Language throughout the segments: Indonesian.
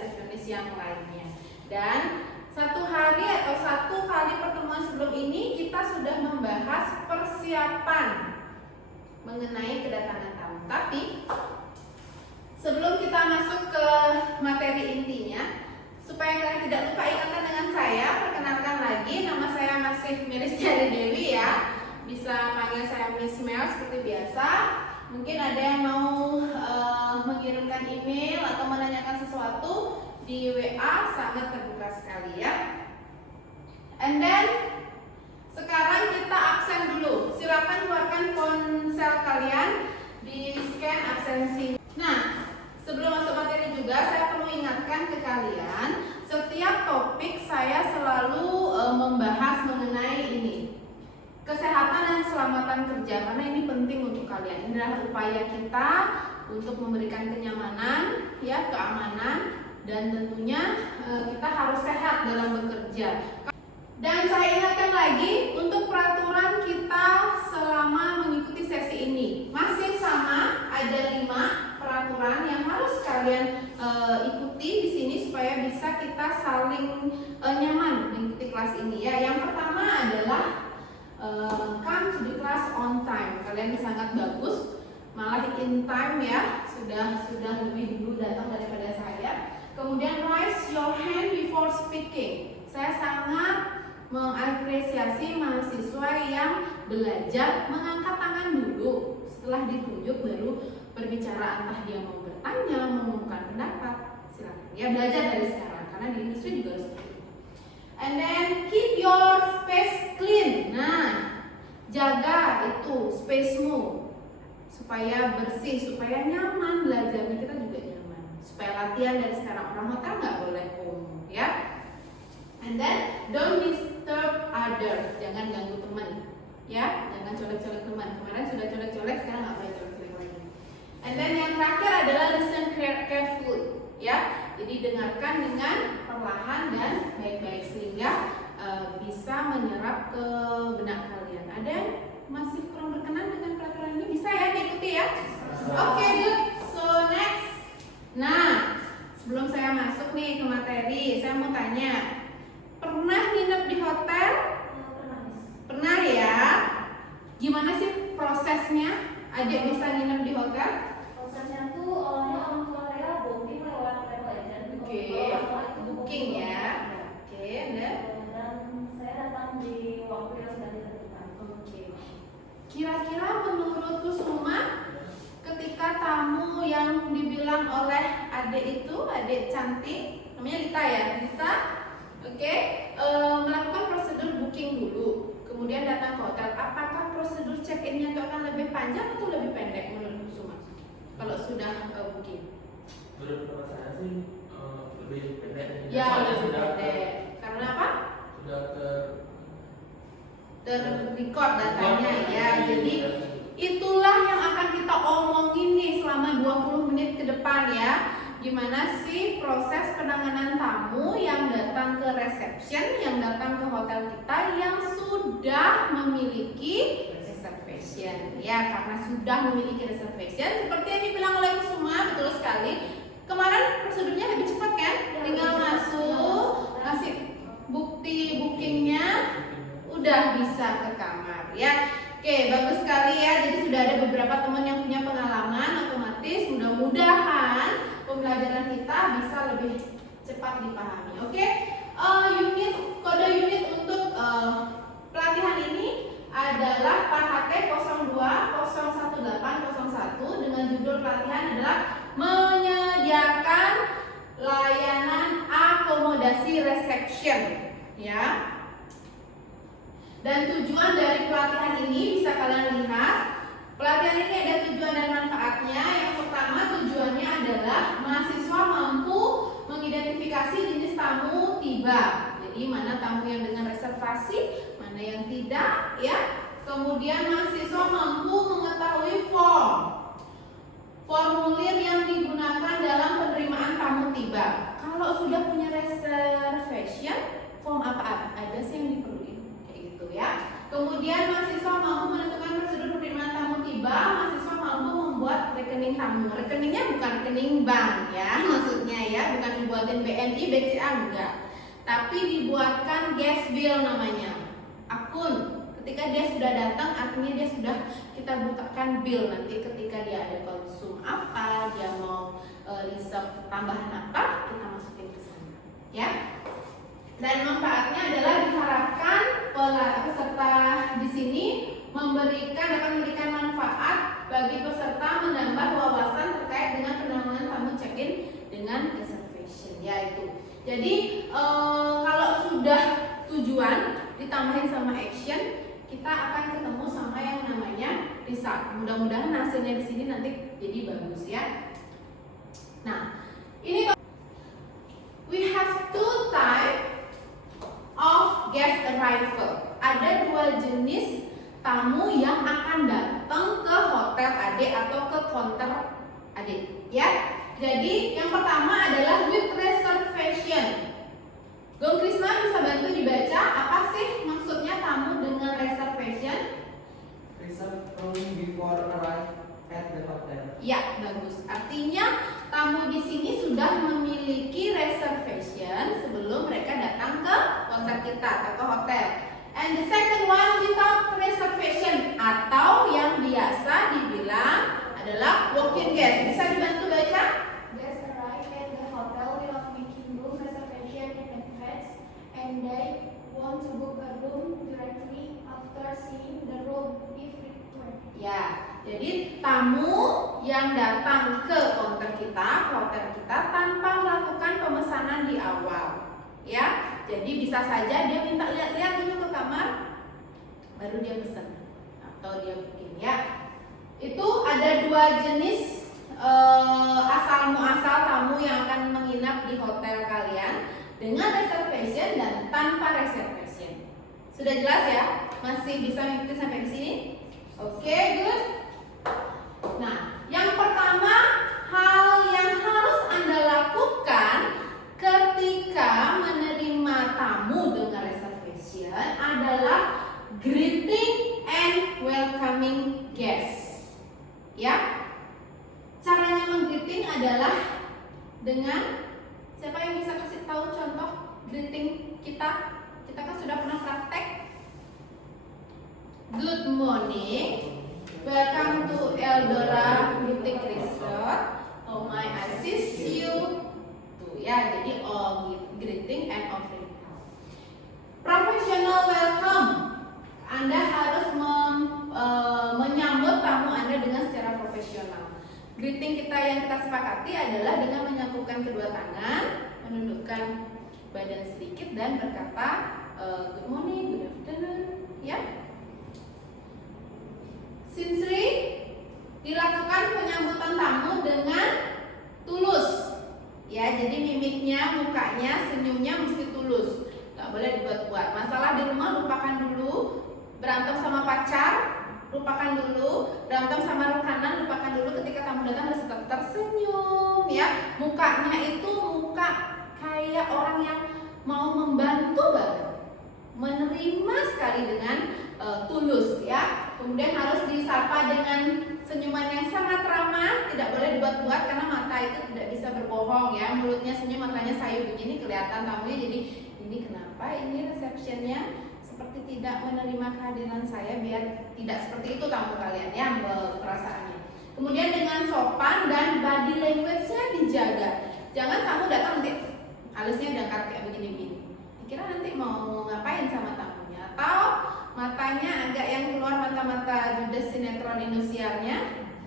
resepsionis yang lainnya. Dan satu hari atau 1 kali pertemuan sebelum ini kita sudah membahas persiapan mengenai kedatangan tamu. Tapi sebelum kita masuk ke materi intinya, supaya kalian tidak lupa ingatan dengan saya, perkenalkan lagi, nama saya masih Miris Jari Dewi ya. Bisa panggil saya Miss Mel seperti biasa. Mungkin ada yang mau mengirimkan email atau menanyakan sesuatu di WA, sangat terbuka sekali ya. And then sekarang kita absen dulu. Silakan keluarkan ponsel kalian, di scan absensi. Nah, sebelum masuk materi juga saya perlu ingatkan ke kalian, setiap topik saya selalu membahas mengenai ini, kesehatan dan keselamatan kerja, karena ini penting untuk kalian. Ini adalah upaya kita untuk memberikan kenyamanan, ya, keamanan, dan tentunya kita harus sehat dalam bekerja. Dan saya ingatkan lagi, untuk peraturan kita selama mengikuti sesi ini masih sama, ada 5 peraturan yang harus kalian ikuti di sini supaya bisa kita saling nyaman mengikuti kelas ini ya. Yang pertama adalah come to the class on time. Kalian sangat bagus, malah in time ya, sudah lebih dulu datang daripada saya. Kemudian raise your hand before speaking. Saya sangat mengapresiasi mahasiswa yang belajar mengangkat tangan dulu, setelah ditunjuk baru berbicara, entah dia mau bertanya, mengumumkan pendapat, silakan ya, belajar dari sekarang karena di industri juga harus seperti itu. And then keep your space clean. Nah, jaga itu spacemu supaya bersih, supaya nyaman belajarnya, kita juga nyaman, supaya latihan dari sekarang. Orang hotel nggak boleh kumuh ya. And then don't disturb others, jangan ganggu teman ya, jangan colek-colek teman. Kemarin sudah colek-colek, sekarang nggak boleh colek-colek lagi. And then yang terakhir adalah listen carefully ya, jadi dengarkan dengan perlahan dan baik-baik sehingga bisa menyerap ke benak kalian. Ada yang masih kurang berkenan dengan peraturan ini, bisa ya diikuti ya. Oke, good. So next, nah sebelum saya masuk nih ke materi, saya mau tanya, pernah nginep di hotel? Pernah ya? Gimana sih prosesnya adik bisa nginep di hotel? Prosesnya tuh orang tua saya booking lewat travel agent. Oke, booking ya. Oke, dan saya datang di waktu yang sudah ditentukan. Oke. Kira-kira menurut Kusuma, ketika tamu yang dibilang oleh adik itu, adik cantik, namanya Lita ya, Lita, oke, melakukan prosedur booking dulu, kemudian datang ke hotel. Apakah prosedur check-in-nya itu akan lebih panjang atau lebih pendek menurut Kusuma? Kalau sudah booking? Menurut saya sih lebih pendek. Ya, lebih pendek. Karena apa? Sudah terrecord datanya ya. Jadi itulah yang akan kita omongin nih selama 20 menit ke depan ya. Gimana sih proses penanganan tamu yang datang ke reception, yang datang ke hotel kita yang sudah memiliki reservation ya, karena sudah memiliki reservation seperti yang dibilang oleh Kusuma, betul sekali. Kemarin prosedurnya lebih cepat kan, tinggal masuk, ngasih bukti bookingnya, udah bisa ke kamar ya. Oke, bagus sekali ya. Jadi sudah ada beberapa teman yang punya pengalaman, otomatis mudah-mudahan pembelajaran kita bisa lebih cepat dipahami. Oke, kode unit untuk pelatihan ini adalah PHT 02-01801 dengan judul pelatihan adalah menyediakan layanan akomodasi reception ya. Dan tujuan dari pelatihan ini bisa kalian lihat. Pelatihan ini ada tujuan dan manfaatnya. Yang pertama, tujuannya adalah mahasiswa mampu mengidentifikasi jenis tamu tiba. Jadi mana tamu yang dengan reservasi, mana yang tidak ya. Kemudian mahasiswa mampu mengetahui formulir yang digunakan dalam penerimaan tamu tiba. Kalau sudah punya reservation, form apa aja sih yang diperlukan kayak gitu ya. Kemudian mahasiswa mampu menentukan prosedur penerimaan tamu tiba. Mahasiswa mampu membuat rekening tamu. Rekeningnya bukan rekening bank ya, maksudnya ya, bukan dibuatin BNI, BCA enggak. Tapi dibuatkan guest bill namanya. Akun. Ketika dia sudah datang, artinya dia sudah kita bukakan bill. Nanti ketika dia ada konsum apa, dia mau reserve tambahan apa, kita masukin ke sana. Ya. Dan manfaatnya adalah diharapkan peserta di sini dapat memberikan manfaat bagi peserta, menambah wawasan terkait dengan penanganan tamu check-in dengan reservation, yaitu. Jadi kalau sudah tujuan ditambahin sama action, kita akan ketemu sama yang namanya result. Mudah-mudahan hasilnya di sini nanti jadi bagus ya. Nah, ini we have two types of guest arrival. Ada dua jenis tamu yang akan datang ke hotel adik atau ke counter adik, ya. Jadi yang pertama adalah with reservation. Gong Krisna bisa bantu dibaca apa sih maksudnya tamu dengan reservation? Reserve room before arrive at the hotel. Ya, bagus. Artinya tamu di sini sudah memiliki reservation sebelum mereka datang ke counter kita atau ke hotel. And the second one without reservation atau yang biasa dibilang adalah walk-in guest. Bisa dibantu baca? Guests arrive at the hotel without making room reservation in advance, and they want to book a room directly after seeing the room if required. Ya, jadi tamu yang datang ke counter kita, ke hotel kita tanpa melakukan pemesanan di awal. Ya, jadi bisa saja dia minta lihat-lihat dulu ke kamar, baru dia pesan atau dia booking ya. Itu ada dua jenis asal muasal tamu yang akan menginap di hotel kalian, dengan reservation dan tanpa reservation. Sudah jelas ya? Masih bisa mengikuti sampai di sini? Oke, good. Nah, yang pertama hal yang harus Anda lakukan ketika menerima tamu dengan reservation adalah greeting and welcoming guests. Ya. Caranya menggreeting adalah dengan, siapa yang bisa kasih tahu contoh greeting kita? Kita kan sudah pernah praktek. Good morning, welcome to Eldora Boutique Resort. Oh my, assist you. Tuh ya, jadi greeting and offering. Professional welcome. Anda harus menyambut tamu Anda dengan secara profesional. Greeting kita yang kita sepakati adalah dengan menyatukan kedua tangan, menundukkan badan sedikit dan berkata good morning, good afternoon, ya. Sincere, dilakukan penyambutan tamu dengan tulus, ya. Jadi mimiknya, mukanya, senyumnya mesti tulus, nggak boleh dibuat-buat. Masalah di rumah lupakan dulu, berantem sama pacar lupakan dulu, berantem sama rekanan lupakan dulu. Ketika tamu datang harus tetap tersenyum, ya. Mukanya itu muka kayak orang yang mau membantu banget, menerima sekali dengan tulus, ya. Kemudian harus disapa dengan senyuman yang sangat ramah, tidak boleh dibuat-buat karena mata itu tidak bisa berbohong, ya. Mulutnya senyum, matanya sayu begini, kelihatan tamunya. Jadi ini kenapa ini resepsionnya seperti tidak menerima kehadiran saya, biar tidak seperti itu tamu kalian ya perasaannya. Kemudian dengan sopan dan body language-nya dijaga. Jangan kamu datang nanti alisnya diangkat kayak begini-begini. Dikira nanti mau ngapain sama tamunya, atau matanya agak yang keluar mata-mata Judas sinetron Indosiarnya,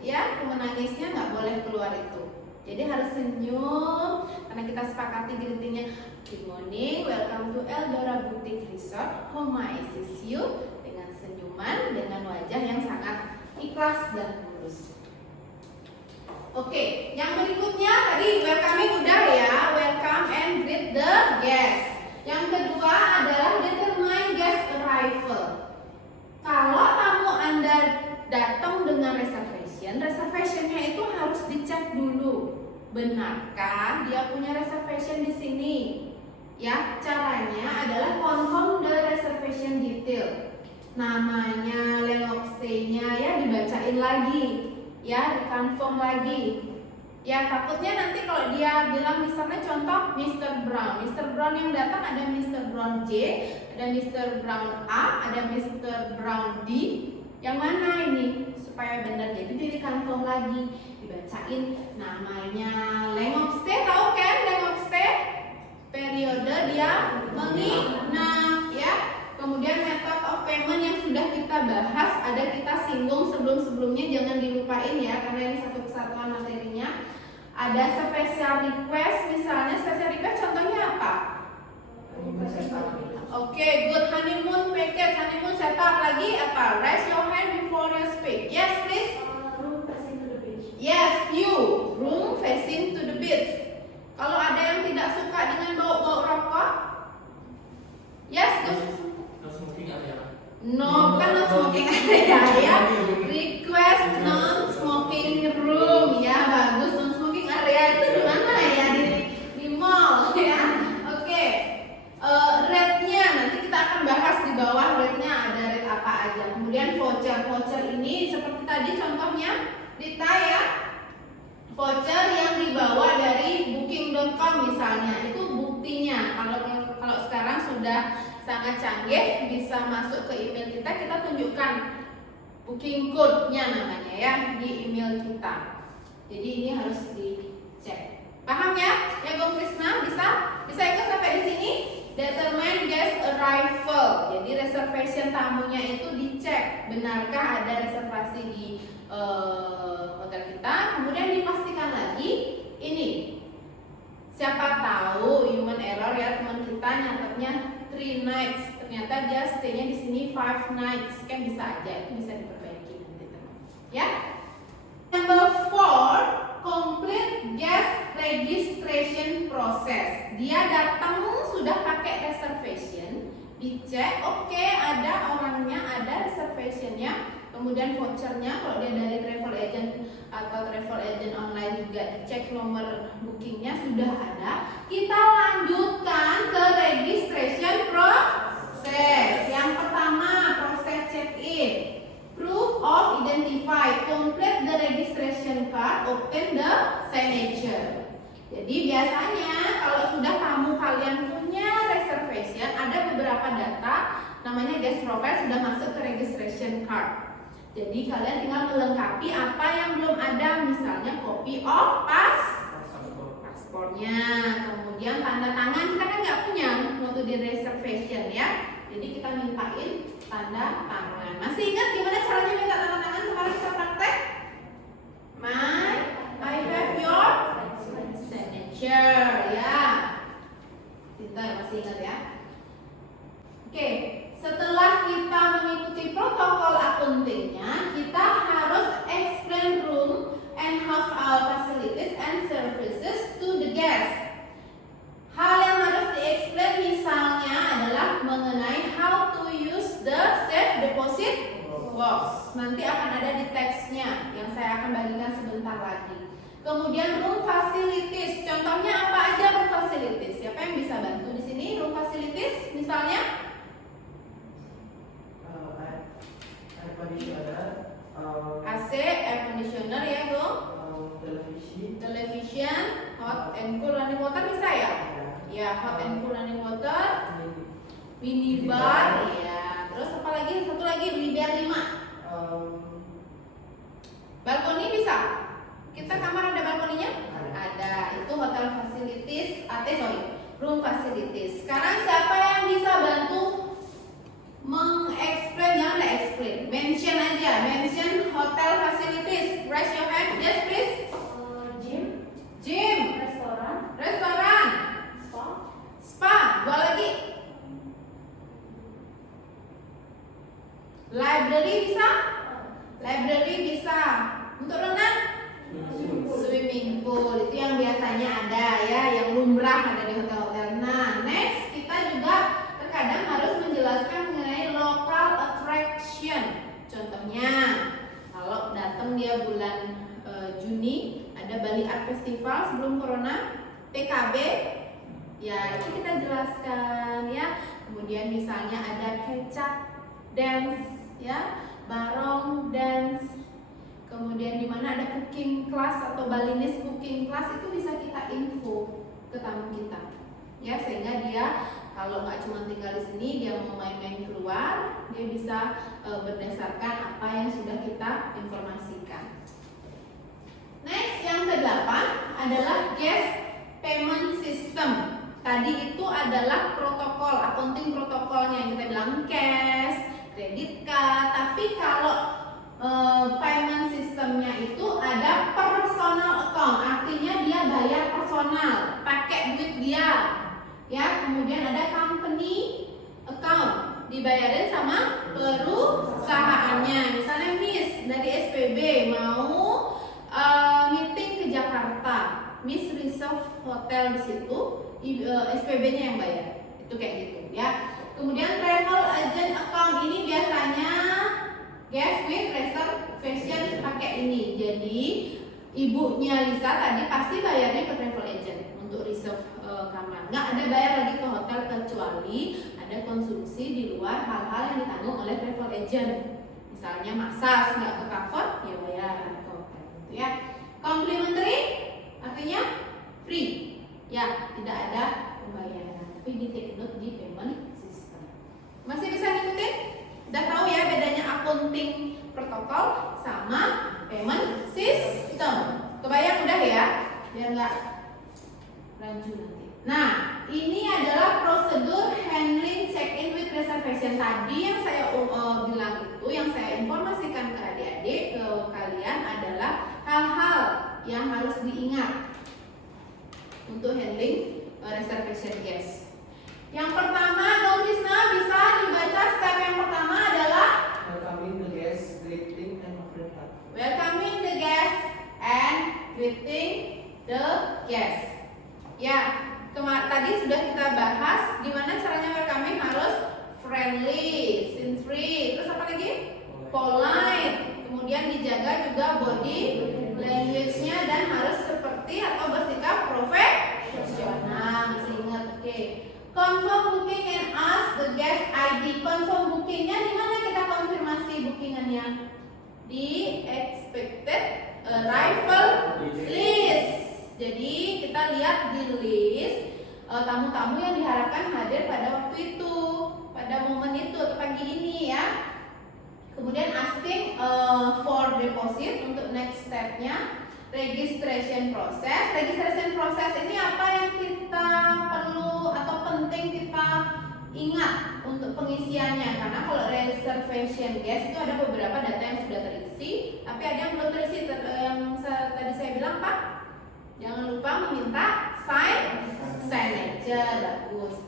ya, menangisnya nggak boleh keluar itu. Jadi harus senyum karena kita sepakati greetingnya good morning, welcome to Eldora Boutique Resort. How may I assist you? Dengan senyuman, dengan wajah yang sangat ikhlas dan tulus. Oke, yang berikutnya tadi welcoming udah ya, welcome and greet the guest. Yang kedua adalah determine guest arrival. Kalau tamu Anda datang dengan reservationnya itu harus dicek dulu. Benarkah dia punya reservation di sini? Ya, caranya adalah confirm the reservation detail. Namanya, lengkap stay-nya ya dibacain lagi. ya, reconfirm lagi. Ya, takutnya nanti kalau dia bilang misalnya contoh Mr. Brown. Mr. Brown yang datang ada Mr. Brown J, ada Mr. Brown A, ada Mr. Brown D. Yang mana ini? Supaya benar, jadi di reconfirm lagi, dibacain namanya. Length of stay, tahu kan length of stay? Periode dia menginap, ya. Kemudian method of payment yang sudah kita bahas, ada kita singgung sebelum-sebelumnya, jangan dilupain ya, karena ini satu kesatuan materinya. Ada special request, misalnya special request contohnya apa? Oke, good honeymoon package, honeymoon setup. Lagi apa? Raise your hand before you speak. Yes, please. Room facing to the beach. Yes, you. Room facing to the beach. Kalau ada yang tidak suka dengan bau-bau rokok? Yes, good. No smoking area. No, bukan non smoking area ya. Request non smoking room, ya bagus. Non smoking area itu di mana ya, di mall ya. Oke. Rate-nya nanti kita akan bahas di bawah, rate-nya ada rate apa aja. Kemudian voucher ini seperti tadi contohnya Dita ya. Voucher yang dibawa dari booking.com misalnya, itu buktinya. Kalau sekarang sudah sangat canggih, bisa masuk ke email kita tunjukkan booking code-nya namanya ya di email kita. Jadi ini harus dicek. Paham ya? Ya Bung Krisna, bisa ikut sampai di sini? Determine guest arrival. Jadi reservation tamunya itu dicek, benarkah ada reservasi di hotel kita. Kemudian dipastikan lagi ini. Siapa tahu human error ya, teman kita nyatetnya 3 nights, ternyata dia stay-nya di sini 5 nights, kan bisa aja, itu bisa diperbaiki nanti teman. Ya. Number 4, complete guest registration process. Dia datang sudah pakai reservation, dicek, oke, ada orangnya, ada reservationnya, kemudian vouchernya kalau dia dari travel agent atau travel agent online juga dicek nomor bookingnya sudah ada. Kita lanjutkan ke registration process. Yang pertama, proses check-in. Proof of identify, complete the registration card, open the signature. Jadi biasanya kalau sudah tamu kalian punya reservation, ada beberapa data namanya guest profile sudah masuk ke registration card. Jadi kalian tinggal melengkapi apa yang belum ada, misalnya copy of paspornya, kemudian tanda tangan kita kan nggak punya waktu di reservation ya. Jadi kita mintain tanda tangan. Masih ingat gimana caranya minta tanda tangan? Kemarin kita praktek. I have your signature ya. Pintar, masih ingat ya. Oke, setelah kita mengikuti protokol akuntingnya, kita harus explain room and hotel facilities and services to the guest. Hal yang harus di-explain misalnya adalah mengenai how to use the safe deposit box. Nanti akan ada di teksnya yang saya akan bagikan sebentar lagi. Kemudian room facilities. Contohnya apa aja room facilities? Siapa yang bisa bantu di sini? Room facilities misalnya Air conditioner, AC, air conditioner ya, Bro. television, Hot and cool running water bisa ya? Ya, hot and cool running water, minibar, ya. Terus apa lagi? Satu lagi biar 5. Balkoni bisa? Kita kamar ada balkoninya? Ada. Itu hotel facilities, room facilities. Sekarang siapa yang bisa bantu mengeksplain? Jangan explain, mention aja. Mention hotel facilities. Raise your hand. Yes, please. Gym. Restoran. Spa. Dua lagi. Library bisa? Library bisa. Untuk renang? Swimming pool. Itu yang biasanya ada ya, yang lumrah ada di hotel-hotel. Nah, next kita juga terkadang harus menjelaskan mengenai local attraction. Contohnya, kalau datang dia bulan Juni, ada Bali Art Festival sebelum corona, PKB, ya itu kita jelaskan ya. Kemudian misalnya ada kecap dance, ya, barong dance. kemudian di mana ada cooking class atau Balinese cooking class, itu bisa kita info ke tamu kita, ya, sehingga dia kalau nggak cuma tinggal di sini, dia mau main-main keluar, dia bisa berdasarkan apa yang sudah kita informasikan. Next, yang ke-8 adalah guest payment system. Tadi itu adalah protokol, accounting protokolnya yang kita bilang cash, credit card. Tapi kalau payment systemnya itu ada personal account, artinya dia bayar personal, pakai duit dia. Ya, kemudian ada company account, dibayarin sama perusahaannya. Misalnya Miss dari SPB mau meeting ke Jakarta, Miss reserve hotel di situ, SPB-nya yang bayar. Itu kayak gitu ya. Kemudian travel agent account ini biasanya guest with reservation pakai ini. Jadi ibunya Lisa tadi pasti bayarnya ke travel agent untuk reserve kamar. Nggak ada bayar lagi ke hotel kecuali ada konsumsi di luar hal-hal yang ditanggung oleh travel agent. Misalnya massage nggak ke cover, ya bayar ke hotel. Gitu ya. Complimentary artinya free. Ya, tidak ada pembayaran. Tapi di take note di payment system. Masih bisa ngikutin? Udah tahu ya bedanya accounting protokol sama payment system. Kebayang udah ya? Biar nggak rancu nanti. Nah, ini adalah prosedur handling check-in with reservation. Tadi yang saya bilang itu, yang saya informasikan ke adik-adik, ke kalian adalah hal-hal yang harus diingat untuk handling reservation guest. Yang pertama, notice bisa dibaca step yang pertama adalah Welcoming the guest, greeting and offering help. welcoming the guest and greeting the guest. Ya, tadi sudah kita bahas gimana caranya welcoming, harus friendly, sincere, terus apa lagi? Polite. Kemudian dijaga juga body language-nya dan harus seperti atau bersikap profesional. Masih ingat, oke. Confirm booking and ask the guest ID. Confirm bookingnya di mana kita konfirmasi bookingannya? Di expected arrival list. Jadi kita lihat di list tamu-tamu yang diharapkan hadir pada waktu itu, pada momen itu atau pagi ini ya. Kemudian asking for deposit untuk next stepnya. Registration process. Registration process ini apa yang kita perlu atau penting kita ingat untuk pengisiannya, karena kalau reservation guest itu ada beberapa data yang sudah terisi, tapi ada yang belum terisi. Yang tadi saya bilang Pak, jangan lupa meminta signature. Bagus.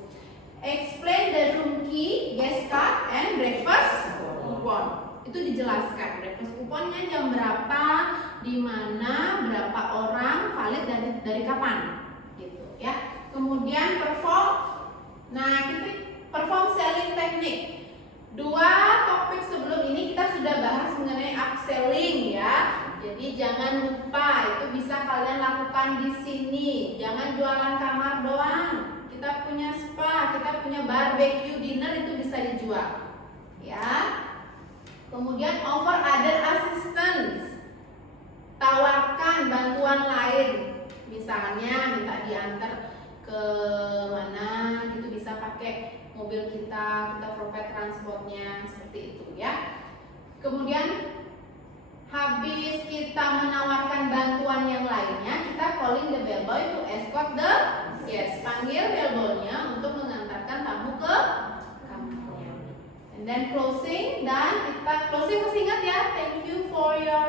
Explain the room key, guest card, and breakfast coupon. Itu dijelaskan breakfast couponnya jam berapa, di mana, berapa orang, valid dari kapan, gitu ya. Kemudian perform. Nah, kita perform selling technique. 2 topik sebelum ini kita sudah bahas mengenai upselling ya. Jadi jangan lupa, itu bisa kalian lakukan di sini. Jangan jualan kamar doang. Kita punya spa, kita punya barbecue dinner, itu bisa dijual. Ya. Kemudian offer other assistance. Tawarkan bantuan lain. Misalnya minta diantar ke mana gitu, bisa pakai mobil kita provide transportnya, seperti itu ya. Kemudian habis kita menawarkan bantuan yang lainnya, kita calling the bellboy to escort the guest. Panggil bellboynya untuk mengantarkan tamu ke kamarnya. And then closing, dan kita closing masih ingat ya. Thank you for your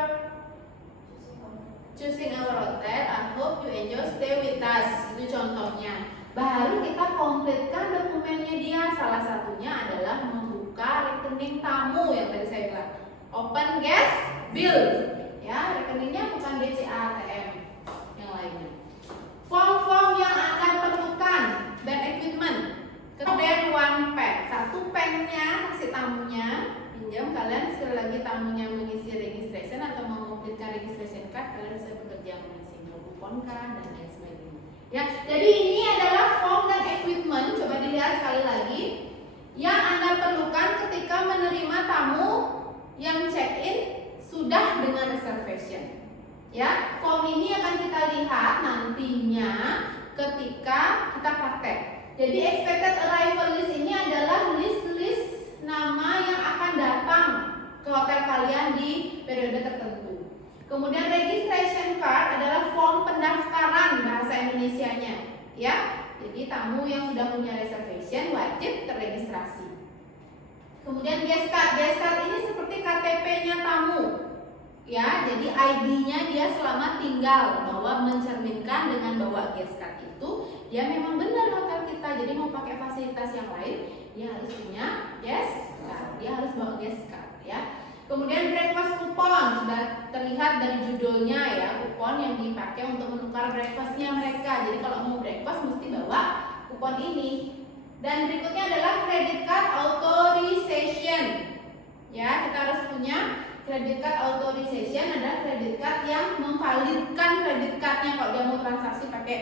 choosing our hotel. I hope you enjoy stay with us. Itu contohnya. Baru kita komplitkan dokumennya dia. Salah satunya adalah membuka rekening tamu yang tadi saya bilang. Open guest bill. Ya, rekeningnya bukan BCA ATM yang lainnya. Form-form yang Anda perlukan dan equipment. Kemudian one pen. 1 pennya kasih tamunya, pinjam. Kalian sekali lagi tamunya mengisi registration atau mengompletkan registration card, kalian bisa bekerja mengisi kupon kan dan lain sebagainya. Ya, jadi ini adalah form dan equipment. Coba dilihat sekali lagi yang Anda perlukan ketika menerima tamu yang check-in sudah dengan reservation. Jadi expected arrival list ini adalah list-list nama yang akan datang ke hotel kalian di periode tertentu. Kemudian registration card adalah form pendaftaran bahasa Indonesianya, ya. Jadi tamu yang sudah punya reservation wajib terregistrasi. Kemudian guest card ini seperti KTP-nya tamu, ya. Jadi ID-nya dia selama tinggal, bahwa mencerminkan dengan bawa guest card itu dia memang benar hotel kita. Jadi mau pakai fasilitas yang lain, dia harus punya guest card, dia harus bawa guest card, ya. Kemudian breakfast coupon sudah terlihat dari judulnya, ya, kupon yang dipakai untuk menukar breakfastnya mereka. Jadi kalau mau breakfast mesti bawa kupon ini. Dan berikutnya adalah credit card authorization, ya. Kita harus punya credit card authorization, adalah credit card yang memvalidkan credit cardnya kalau dia mau transaksi pakai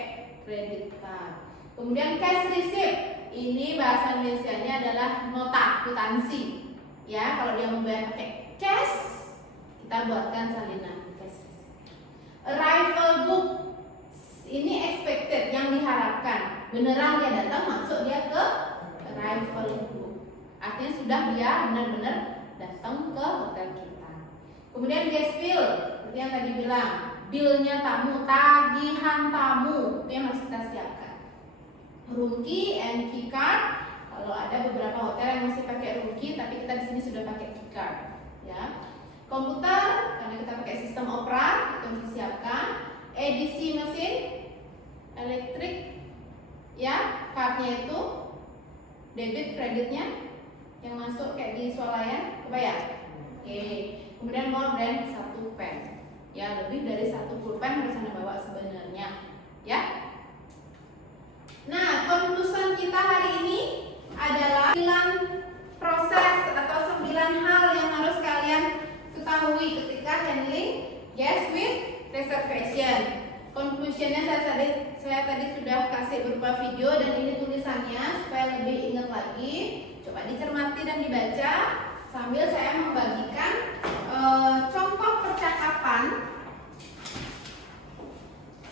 credit card. Kemudian cash receipt, ini bahasa Indonesianya adalah nota kwitansi, ya. Kalau dia mau bayar pakai cash, kita buatkan salinan cash receipt. Arrival book, ini expected, yang diharapkan. Beneran dia datang, masuk dia ke arrival book. Artinya sudah dia benar-benar datang ke hotel kita. Kemudian guest bill, seperti yang tadi bilang, billnya tamu, tagihan tamu, itu yang harus kita siapkan. Room key and key card. Kalau ada beberapa hotel yang masih pakai room key, tapi kita di sini sudah pakai key card, ya. Komputer, karena kita pakai sistem Opera, itu harus disiapkan. EDC mesin, elektrik, ya, cardnya itu debit kreditnya yang masuk kayak di swalayan, kebayang? Oke. Kemudian more than 1 pen, ya, lebih dari 1 pulpen harus Anda bawa sebenarnya, ya. Nah, konklusi kita hari ini adalah 9 proses atau 9 hal yang harus kalian ketahui ketika handling guest with reservation. Conclusionnya saya tadi sudah kasih berupa video, dan ini tulisannya supaya lebih ingat lagi. Coba dicermati dan dibaca sambil saya membagikan contoh percakapan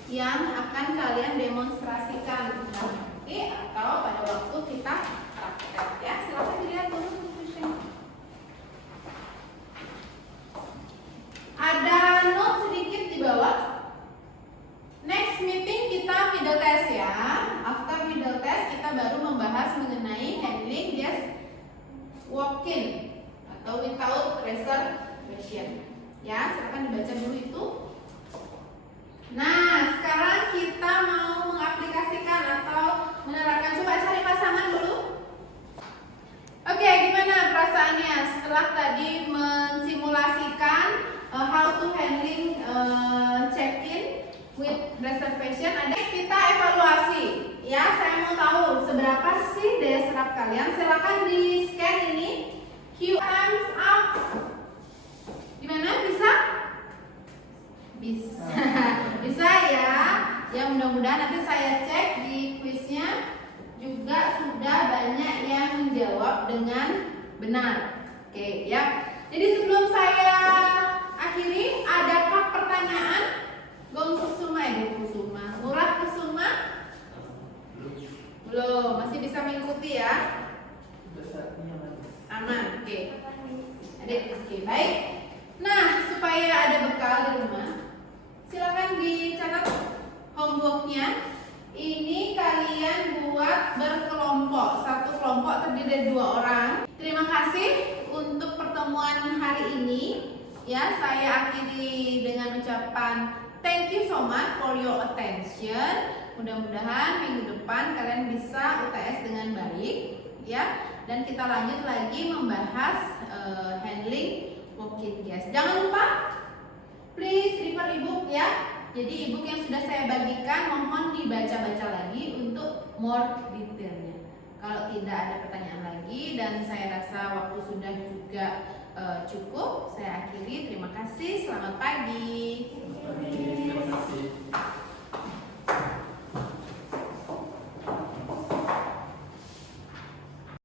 yang akan kalian demonstrasikan nanti atau pada waktu kita praktek, ya. Silakan dilihat dulu conclusion. Ada note sedikit di bawah. Next meeting kita middle test, ya. After middle test kita baru membahas mengenai handling guest walk-in atau without reservation, ya. Silakan dibaca dulu itu. Nah, sekarang kita mau mengaplikasikan atau menerapkan. Coba cari pasangan dulu. Oke, gimana perasaannya setelah tadi mensimulasikan how to handling check-in with reservation? Ada kita evaluasi, ya. Saya mau tahu seberapa sih daya serap kalian. Silakan di scan ini Q times up. Gimana, bisa? Bisa. Bisa, ya. Ya, mudah-mudahan nanti saya cek di kuisnya juga sudah banyak yang menjawab dengan benar. Oke, ya. Jadi sebelum saya akhiri, adakah pertanyaan? Gong Kusuma, Murad Kusuma? Belum, masih bisa mengikuti, ya. Aman, oke. Adik, oke, baik. Nah, supaya ada bekal di rumah, silakan dicatat homeworknya. Ini kalian buat berkelompok. Satu kelompok terdiri dari 2 orang. Terima kasih untuk pertemuan hari ini, ya. Saya akhiri dengan ucapan thank you so much for your attention. Mudah-mudahan minggu depan kalian bisa UTS dengan baik, ya. Dan kita lanjut lagi membahas handling walk-in guest. Jangan lupa please refer ebook, ya. Jadi ebook yang sudah saya bagikan mohon dibaca-baca lagi untuk more detailnya. Kalau tidak ada pertanyaan lagi dan saya rasa waktu sudah juga cukup, saya akhiri. Terima kasih, selamat pagi.